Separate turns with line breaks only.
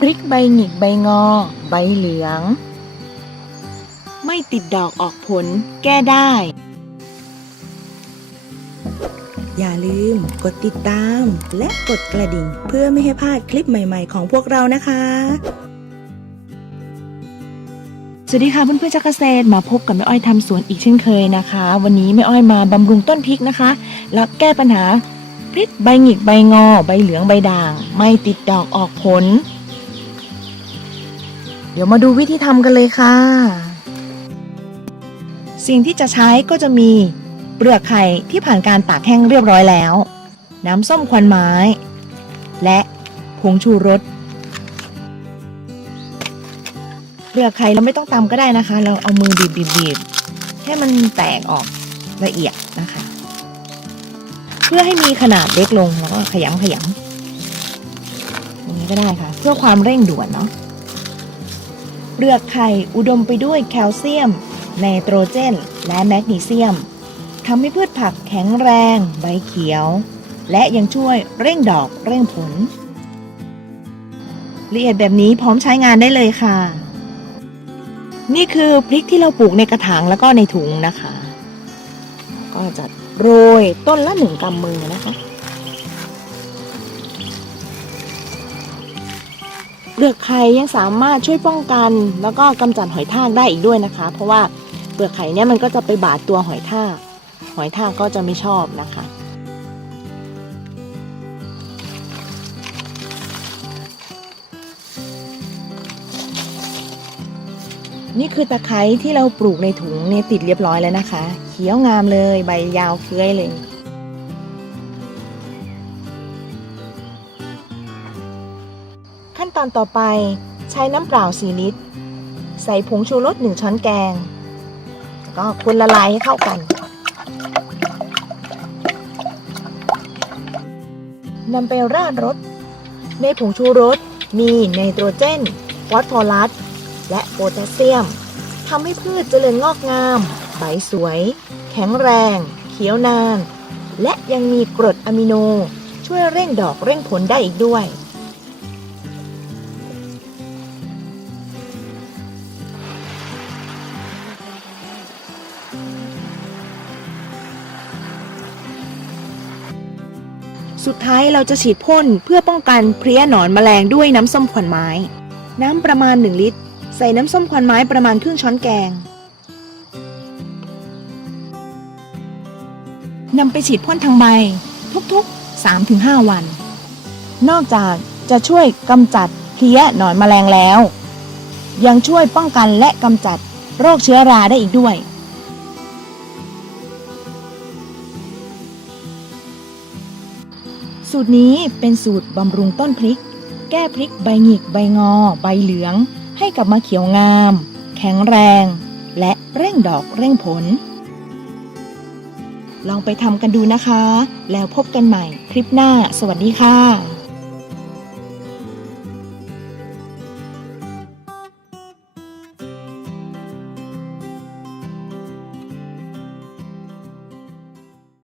พริกใบหงิกใบงอ ใบเหลือง ไม่ติดดอกออกผล แก้ได้
อย่าลืมกดติดตาม และกดกระดิ่ง เพื่อไม่ให้พลาดคลิปใหม่ ๆ ของพวกเรานะคะ
สวัสดีค่ะเพื่อนๆจักเกษตรมาพบกับแม่อ้อยทำสวนอีกเช่นเคยนะคะ วันนี้แม่อ้อยมาบำรุงต้นพริกนะคะ แล้วแก้ปัญหาพริกใบหงิกใบงอ ใบเหลืองใบด่าง ไม่ติดดอกออกผล เดี๋ยวมาดูวิธีทำกันเลยค่ะ สิ่งที่จะใช้ก็จะมีเปลือกไข่ที่ผ่านการตากแห้งเรียบร้อยแล้ว น้ำส้มควันไม้ และผงชูรสเปลือกไข่เราไม่ต้องตำก็ได้นะคะ เราเอามือบีบบีบบีบให้มันแตกออกละเอียดนะคะ เพื่อให้มีขนาดเล็กลงแล้วก็ขยำขยำอย่างนี้ก็ได้ค่ะ เพื่อความเร่งด่วนเนาะ ลือกไข่อุดมไปด้วยแคลเซียม ไนโตรเจน และแมกนีเซียมทำให้พืชผักแข็งแรง ใบเขียว และยังช่วยเร่งดอกเร่งผลละเอียดแบบนี้พร้อมใช้งานได้เลยค่ะ นี่คือพริกที่เราปลูกในกระถางแล้วก็ในถุงนะคะ ก็จะโรยต้นละหนึ่งกำมือนะคะ เปลือกไข่ยังสามารถช่วยป้องกัน แล้วก็กำจัดหอยทากได้อีกด้วยนะคะ เพราะว่าเปลือกไข่เนี่ยมันก็จะไปบาดตัวหอยทากหอยทากก็จะไม่ชอบนะคะนี่คือตะไคร้ที่เราปลูกในถุงเนี่ยติดเรียบร้อยแล้วนะคะ เขียวงามเลยใบยาวเฟื้อยเลย ขั้นตอนต่อไป ใช้น้ำเปล่า 4 ลิตร ใส่ผงชูรส 1 ช้อนแกง ก็คนละลายให้เข้ากันนำไปราดรส ในผงชูรสมีไนโตรเจน ฟอสฟอรัส และโพแทสเซียมทำให้พืชเจริญงอกงาม ใบสวย แข็งแรง เขียวนาน และยังมีกรดอะมิโน ช่วยเร่งดอกเร่งผลได้อีกด้วย สุดท้ายเราจะฉีดพ่นเพื่อป้องกันเพลี้ยหนอนแมลงด้วยน้ำส้มขวัญไม้ น้ำประมาณ 1 ลิตร ใส่น้ำส้มควันไม้ประมาณครึ่งช้อนแกงนำไปฉีดพ่นทางใบ ทุกๆ 3-5 วัน นอกจากจะช่วยกำจัดเพลี้ยหนอนแมลงแล้ว ยังช่วยป้องกันและกำจัดโรคเชื้อราได้อีกด้วย สูตรนี้เป็นสูตรบำรุงต้นพริก แก้พริกใบหงิกใบงอ ใบเหลือง ให้กลับมาเขียวงาม แข็งแรง และเร่งดอกเร่งผล ลองไปทำกันดูนะคะ แล้วพบกันใหม่คลิปหน้า สวัสดีค่ะ